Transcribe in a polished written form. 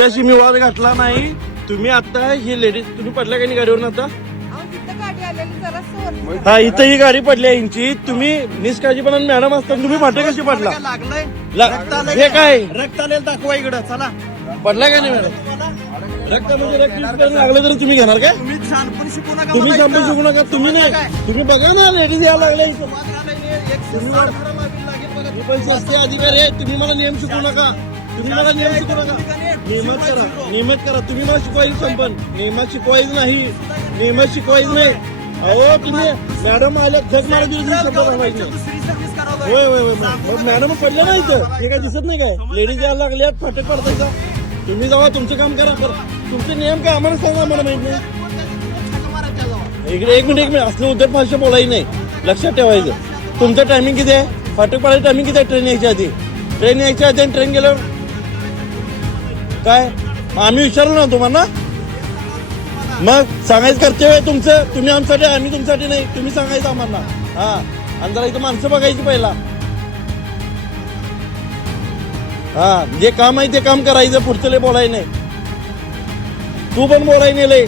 त्याशी मी वाद घातला नाही. तुम्ही आता ही लेडीज तुम्ही पडल्या का नाही गाडीवरून आता? हा इथं ही गाडी पडली आहे यांची. तुम्ही निष्काळजीपणा मॅडम असताना तुम्ही फाटे कशी पडला? हे काय रक्त आलेलं दाखवा इकडं चला. पडला का नाही मॅडम? रक्त म्हणजे रक्त लागलं तरी तुम्ही घेणार काय? तुम्ही छानपण शिकू नका. तुम्ही मला संपू इकडं. शिकू नका. तुम्ही नाही तुम्ही बघा ना लेडीज यायला लागल्या इथं. मी पण शासकीय अधिकारी आहे. तुम्ही मला नियम शिकवू नका. तुम्ही मला नियम शिकवू नका. नियमित करा. तुम्ही मला शिकवायचं संपन्न. नियमात शिकवायचं नाही. नियमात शिकवायचं नाही. अहो तुम्ही मॅडम आल्या झक मारा दिली तुम्ही शब्द सांगायचं नाही. दुसरी सर्व्हिस करावं. होय होय होय मॅडम पडले नाही इथं. हे काय दिसत नाही काय? लेडीज यायला लागल्यात फाटे पडतायचा. तुम्ही जावा तुमचं काम करा. तुमचे नियम काय आम्हाला सांगा. मला माहित नाही. इकडे एक मिनिट असलं उद्धट भाषा बोलायची नाही. लक्षात ठेवायचं. तुमचं टायमिंग किती आहे? फाटक पडायचं टायमिंग किती आहे? ट्रेन यायच्या आधी. ट्रेन यायच्या आधी आणि ट्रेन गेल्यावर काय आम्ही विचारलो ना तुम्हाला. मग सांगायचं कर्तव्य आहे तुमचं. तुम्ही आमच्यासाठी आम्ही तुमच्यासाठी नाही. तुम्ही सांगायचं आम्हाला. हा आणि जरा इथं माणसं बघायची पहिला. हा जे काम आहे ते काम करायचं. पुढचं लय बोलायचं नाही. तू पण बोलायचं नाही लय.